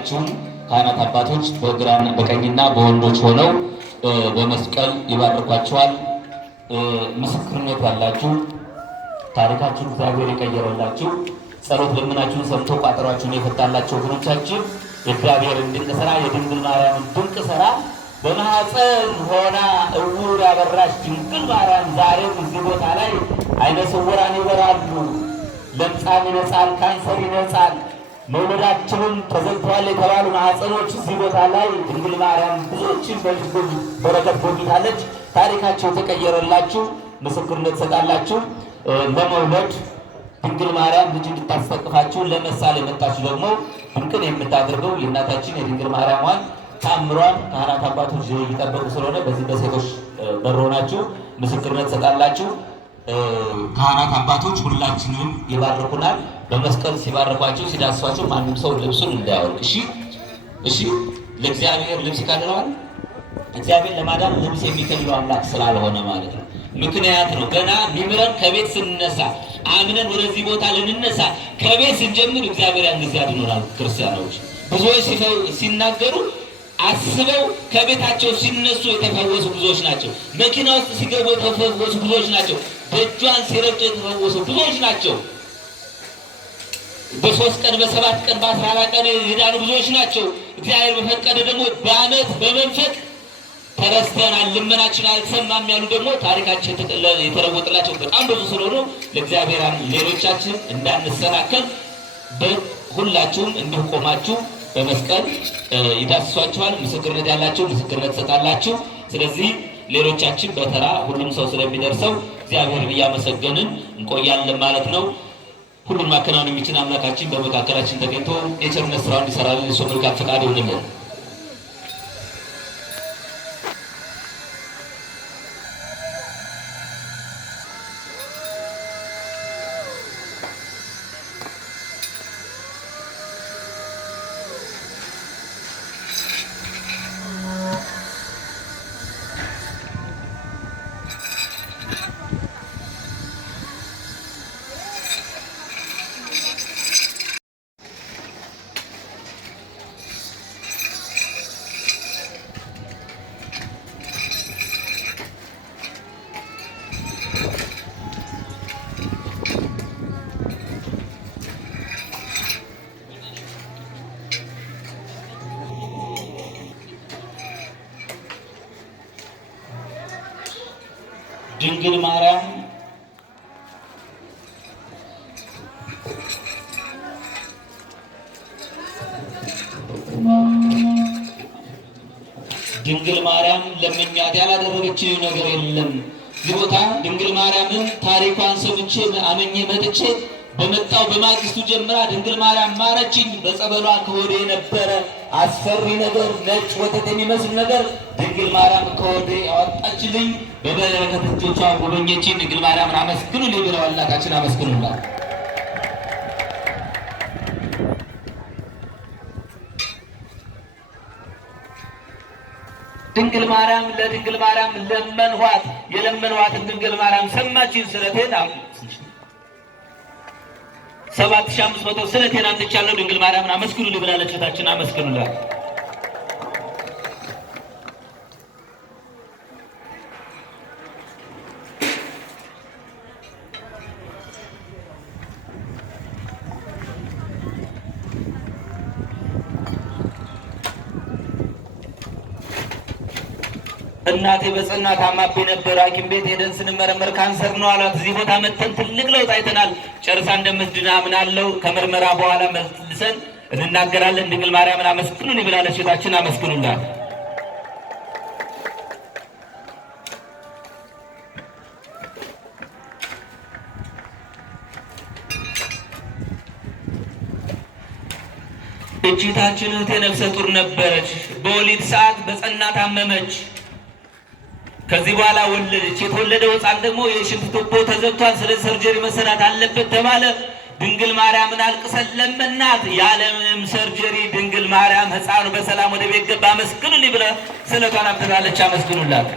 ሁላችሁም ካህናት አባቶች በግራና በቀኝና በወንዶች ሆነው በመስቀል ይባርኳቸዋል። ምስክርነት ያላችሁ ታሪካችሁን እግዚአብሔር የቀየረላችሁ ጸሎት ልመናችሁን ሰምቶ ቋጠሯችሁን የፈታላችሁ ወገኖቻችን የእግዚአብሔርን ድንቅ ሥራ የድንግል ማርያምን ድንቅ ሥራ በማኅፀን ሆና እውር ያበራች ድንግል ማርያም ዛሬም እዚህ ቦታ ላይ አይነ ስውራን ይበራሉ፣ ለምጻም ይነጻል፣ ካንሰር ይነጻል፣ መውለዳችንን ተዘግተዋል የተባሉ ማኅፀኖች እዚህ ቦታ ላይ ድንግል ማርያም ብዙዎችን በልጅ በረከት ጎብኝታለች። ታሪካቸው የተቀየረላችሁ ምስክርነት ትሰጣላችሁ። ለመውለድ ድንግል ማርያም ልጅ እንድታስፈቅፋችሁ ለመሳል የመጣችሁ ደግሞ ድንቅን የምታደርገው የእናታችን የድንግል ማርያሟን ታምሯን ካህናት አባቶች እየጠበቁ ስለሆነ በዚህ በሴቶች በር ሆናችሁ ምስክርነት ትሰጣላችሁ። ካህናት አባቶች ሁላችንም ይባርኩናል። በመስቀል ሲባርኳቸው ሲዳስሷቸው ማንም ሰው ልብሱን እንዳያወልቅ። እሺ ለእግዚአብሔር ልብስ ይከልለዋል። እግዚአብሔር ለማዳን ልብስ የሚከልለው አምላክ ስላልሆነ ማለት ነው። ምክንያት ነው። ገና ሚምረን ከቤት ስንነሳ አምነን ወደዚህ ቦታ ልንነሳ ከቤት ስንጀምር እግዚአብሔር ያን ጊዜ ያድኖናል። ክርስቲያኖች ብዙዎች ሲናገሩ አስበው ከቤታቸው ሲነሱ የተፈወሱ ብዙዎች ናቸው። መኪና ውስጥ ሲገቡ የተፈወሱ ብዙዎች ናቸው። ደጇን ሲረግጡ የተፈወሱ ብዙዎች ናቸው። በ3 ቀን በ7 ቀን በ14 ቀን የዳኑ ብዙዎች ናቸው። እግዚአብሔር በፈቀደ ደግሞ በዓመት በመንፈቅ ተረስተናል፣ ልመናችን አልሰማም ያሉ ደግሞ ታሪካችን የተለወጠላቸው በጣም ብዙ ስለሆኑ ለእግዚአብሔር ሌሎቻችን እንዳንሰናከል ሁላችሁም እንዲሁ ቆማችሁ በመስቀል ይዳስሷችኋል። ምስክርነት ያላችሁ ምስክርነት ትሰጣላችሁ። ስለዚህ ሌሎቻችን በተራ ሁሉም ሰው ስለሚደርሰው እግዚአብሔር እያመሰገንን እንቆያለን ማለት ነው። ሁሉን ማከናወን የሚችል አምላካችን በመካከላችን ተገኝቶ የቸርነት ስራውን እንዲሰራልን የእሱ መልካም ፈቃድ ይሁንልን። ድንግል ማርያም ለምኛት ያላደረገችው ነገር የለም። እዚህ ቦታ ድንግል ማርያምን ታሪኳን ሰምቼ አመኜ መጥቼ በመጣው በማግስቱ ጀምራ ድንግል ማርያም ማረችኝ። በጸበሏ ከወዴ የነበረ አስፈሪ ነገር ነጭ ወተት የሚመስል ነገር ድንግል ማርያም ከወዴ አወጣችልኝ። በበረከት እጆቿ ጎበኘችኝ። ድንግል ማርያምን አመስግኑልኝ ብለዋል። እናታችን አመስግኑላት። ድንግል ማርያም ለድንግል ማርያም ለመንኋት። የለመንኋትን ድንግል ማርያም ሰማችኝ። ስለቴን 7500 ስለቴን አምጥቻለሁ። ድንግል ማርያምን አመስግኑልኝ ብላለች። እህታችን አመስግኑላት። እናቴ በጽና ታማብኝ ነበር። ሐኪም ቤት ሄደን ስንመረመር ካንሰር ነው አሏት። እዚህ ቦታ መጥተን ትልቅ ለውጥ አይተናል። ጨርሳ እንደምትድን አምናለሁ። ከምርመራ በኋላ መልሰን እንናገራለን። ድንግል ማርያምን አመስግኑልኝ ብላለች። እህታችን አመስግኑላት። እህታችን እህቴ ነፍሰ ጡር ነበረች። በወሊድ ሰዓት በጽና ታመመች። ከዚህ በኋላ ወለደች። የተወለደው ሕፃን ደግሞ የሽንት ቱቦ ተዘግቷል። ስለዚህ ሰርጀሪ መሰራት አለበት ተባለ። ድንግል ማርያምን አልቅሰን ለመናት። ያለምንም ሰርጀሪ ድንግል ማርያም ሕፃኑ በሰላም ወደ ቤት ገባ። አመስግኑልኝ ብላ ስለቷን አብትታለች። አመስግኑላት።